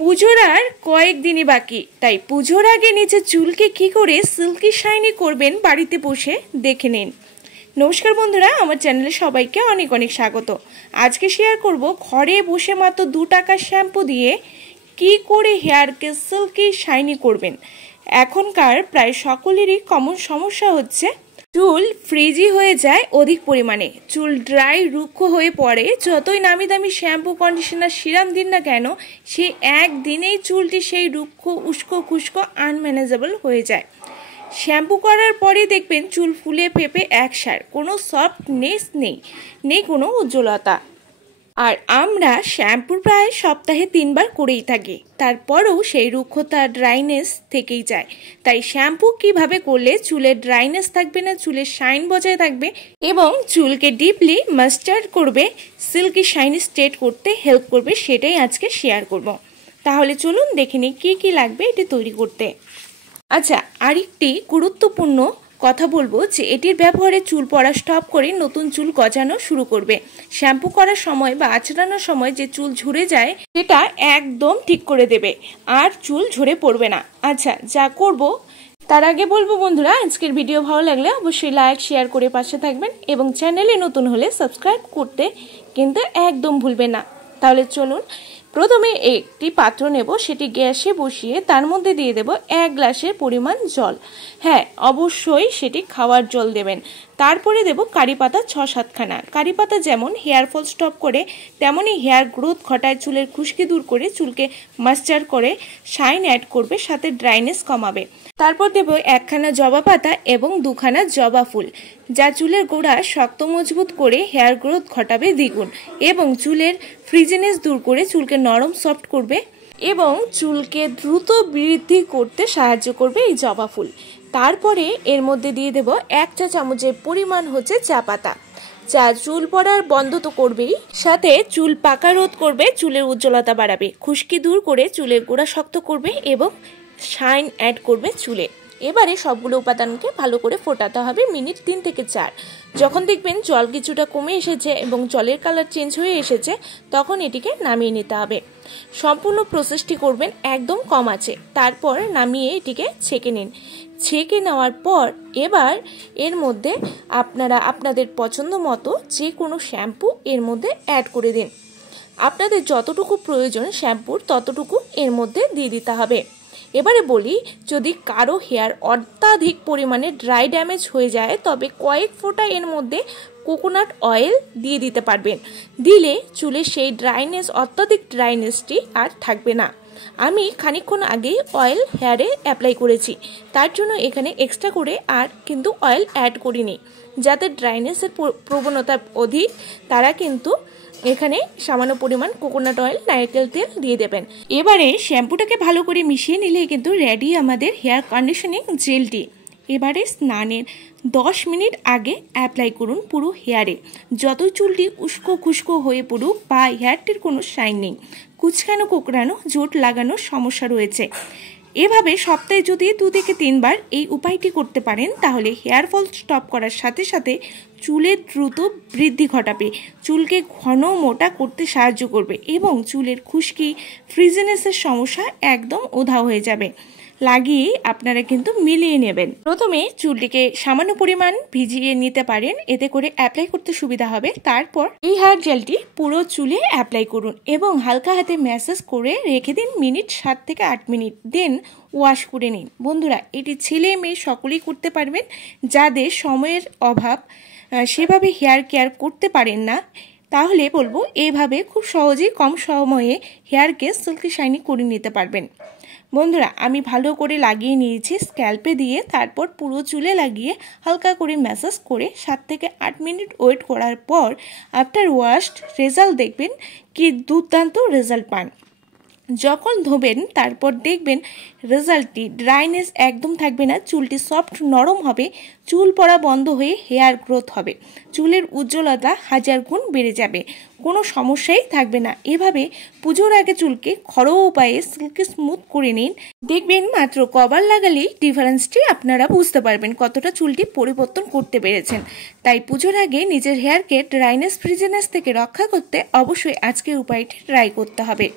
পুজোর আর কয়েকদিনই বাকি, তাই পুজোর আগে নিজের চুলকে কি করে সিল্কি শাইনি করবেন বাড়িতে বসে দেখে নিন। নমস্কার বন্ধুরা, আমার চ্যানেলে সবাইকে অনেক অনেক স্বাগত। আজকে শেয়ার করব ঘরে বসে মাত্র 2 টাকার শ্যাম্পু দিয়ে কি করে হেয়ারকে সিল্কি শাইনি করবেন। এখনকার প্রায় সকলেরই কমন সমস্যা হচ্ছে চুল ফ্রিজি হয়ে যায় অধিক পরিমাণে, চুল ড্রাই রুক্ষ হয়ে পড়ে। যতই নামি দামি শ্যাম্পু কন্ডিশনার সিরাম দিন না কেন, সে একদিনেই চুলটি সেই রুক্ষ উস্কো খুস্কো আনম্যানেজেবল হয়ে যায়। শ্যাম্পু করার পরে দেখবেন চুল ফুলে ফেপে একসার, কোনো সফটনেস নেই কোনো উজ্জ্বলতা। আর আমরা শ্যাম্পু প্রায় সপ্তাহে 3 বার করেই থাকি, তারপরেও সেই রুক্ষতা ড্রাইনেস থেকেই যায়। তাই শ্যাম্পু কিভাবে করলে চুলের ড্রাইনেস থাকবে না, চুলের শাইন বজায় থাকবে এবং চুলকে ডিপলি মাস্টার করবে, সিল্কি শাইনি স্ট্রেট করতে হেল্প করবে, সেটাই আজকে শেয়ার করব। তাহলে চলুন দেখে নিই কী কী লাগবে এটি তৈরি করতে। আচ্ছা, আরেকটি গুরুত্বপূর্ণ কথা বলবো যে এটির ব্যবহারে চুল পড়া স্টপ করে নতুন চুল গজানো শুরু করবে। শ্যাম্পু করার সময় বা আঁচড়ানোর সময় যে চুল ঝরে যায় সেটা একদম ঠিক করে দেবে, আর চুল ঝরে পড়বে না। আচ্ছা, যা করব তার আগে বলবো বন্ধুরা, আজকের ভিডিও ভালো লাগলে অবশ্যই লাইক শেয়ার করে পাশে থাকবেন এবং চ্যানেলে নতুন হলে সাবস্ক্রাইব করতে কিন্তু একদম ভুলবেন না। তাহলে চলুন, প্রথমে একটি পাত্র নেব, সেটি গ্যাসে বসিয়ে তার মধ্যে দিয়ে দেব 1 গ্লাসের পরিমাণ জল। হ্যাঁ, অবশ্যই সেটি খাওয়ার জল দেবেন। তারপরে দেব কারি পাতা 6-7 খানা। কারি পাতা যেমন হেয়ার ফল স্টপ করে, তেমনই হেয়ার গ্রোথ ঘটায়, চুলের খুশকি দূর করে, চুলকে ময়েশ্চার করে, শাইন অ্যাড করবে, সাথে ড্রাইনেস কমাবে। তারপর দেব 1 খানা জবা পাতা এবং 2 খানা জবা ফুল, যা চুলের গোড়া শক্ত মজবুত করে হেয়ার গ্রোথ ঘটাবে দ্বিগুণ এবং চুলের ফ্রিজিনেস দূর করে চুলকে নরম সফট করবে এবং চুলকে দ্রুত বৃদ্ধি করতে সাহায্য করবে এই জবা ফুল। তারপরে এর মধ্যে দিয়ে দেব 1 চা চামচের পরিমাণ হচ্ছে চা পাতা, যা চুল পড়ার বন্ধ তো করবেই, সাথে চুল পাকা রোধ করবে, চুলের উজ্জ্বলতা বাড়াবে, খুশকি দূর করে চুলের গোড়া শক্ত করবে এবং শাইন অ্যাড করবে চুলে। এবারে সবগুলো উপাদানকে ভালো করে ফোটাতে হবে মিনিট 3 থেকে 4। যখন দেখবেন জল কিছুটা কমে এসেছে এবং জলের কালার চেঞ্জ হয়ে এসেছে, তখন এটিকে নামিয়ে নিতে হবে। সম্পূর্ণ প্রসেসটি করবেন একদম কম আঁচে। তারপর নামিয়ে এটিকে ছেঁকে নিন। ছেঁকে নেওয়ার পর এবার এর মধ্যে আপনারা আপনাদের পছন্দ মতো যে কোনো শ্যাম্পু এর মধ্যে অ্যাড করে দিন। আপনাদের যতটুকু প্রয়োজন শ্যাম্পুর ততটুকু এর মধ্যে দিয়ে দিতে হবে। এবারে বলি, যদি কারো হেয়ার অত্যাধিক পরিমাণে ড্রাই ড্যামেজ হয়ে যায়, তবে কয়েক ফোঁটা এর মধ্যে কোকোনাট অয়েল দিয়ে দিতে পারবেন। দিলে চুলের সেই ড্রাইনেস, অত্যাধিক ড্রাইনেসটি আর থাকবে না। আমি খানিকক্ষণ আগেই অয়েল হেয়ারে অ্যাপ্লাই করেছি, তার জন্য এখানে এক্সট্রা করে আর কিন্তু অয়েল অ্যাড করিনি। যাদের ড্রাইনেসের প্রবণতা অধিক, তারা কিন্তু এখানে সামান্য পরিমাণ কোকোনাট অয়েল, নারকেল তেল দিয়ে দেবেন। এবারে শ্যাম্পুটাকে ভালো করে মিশিয়ে নিলে কিন্তু রেডি আমাদের হেয়ার কন্ডিশনিং জেলটি। এবারে স্নানের 10 মিনিট আগে অ্যাপ্লাই করুন পুরো হেয়ারে। যতই চুলটি উস্কো খুস্কো হয়ে পড়ুক বা হেয়ারটির কোনো শাইন নেই, কুচকানো কোকড়ানো, জোট লাগানোর সমস্যা রয়েছে, এভাবে সপ্তাহে যদি 2 থেকে 3 বার এই উপায়টি করতে পারেন, তাহলে হেয়ার ফল স্টপ করার সাথে সাথে চুলের দ্রুত বৃদ্ধি ঘটাবে, চুলকে ঘন মোটা করতে সাহায্য করবে এবং চুলের খুশকি ফ্রিজিনেসের সমস্যা একদম উধাও হয়ে যাবে। লাগিয়ে আপনারা কিন্তু মিলিয়ে নেবেন। প্রথমে চুলটিকে সামান্য পরিমাণ ভিজিয়ে নিতে পারেন, এতে করে অ্যাপ্লাই করতে সুবিধা হবে। তারপর এই হেয়ার জেলটি পুরো চুলে অ্যাপ্লাই করুন এবং হালকা হাতে ম্যাসাজ করে রেখে দিন মিনিট 7 থেকে 8 মিনিট, দেন ওয়াশ করে নিন। বন্ধুরা, এটি ছেলে মেয়ে সকলেই করতে পারবেন। যাদের সময়ের অভাব, সেভাবে হেয়ার কেয়ার করতে পারেন না, তাহলে বলবো এইভাবে খুব সহজেই কম সময়ে হেয়ারকে সিল্কি শাইনি করে নিতে পারবেন। বন্ধুরা, আমি ভালো করে লাগিয়ে নিয়েছি স্ক্যাল্পে দিয়ে, তারপর পুরো চুলে লাগিয়ে হালকা করে ম্যাসাজ করে 7 থেকে 8 মিনিট ওয়েট করার পর আফটার ওয়াশড রেজাল্ট দেখবেন কি দুর্দান্ত রেজাল্ট পান। যখন ধোবেন তারপর দেখবেন রেজাল্টটি ড্রাইনেস একদম থাকবে না, চুলটি সফট নরম হবে, চুল পড়া বন্ধ হয়ে হেয়ার গ্রোথ হবে, চুলের উজ্জ্বলতা 1000 গুণ বেড়ে যাবে, কোনো সমস্যাই থাকবে না। এভাবে পুজোর আগে চুলকে ঘরোয়া উপায়ে সিল্কি স্মুথ করে নিন, দেখবেন মাত্র কভার লাগালেই ডিফারেন্সটি আপনারা বুঝতে পারবেন কতটা চুলটি পরিবর্তন করতে পেরেছেন। তাই পুজোর আগে নিজের হেয়ারকে ড্রাইনেস ফ্রিজিনেস থেকে রক্ষা করতে অবশ্যই আজকের উপায়টি ট্রাই করতে হবে।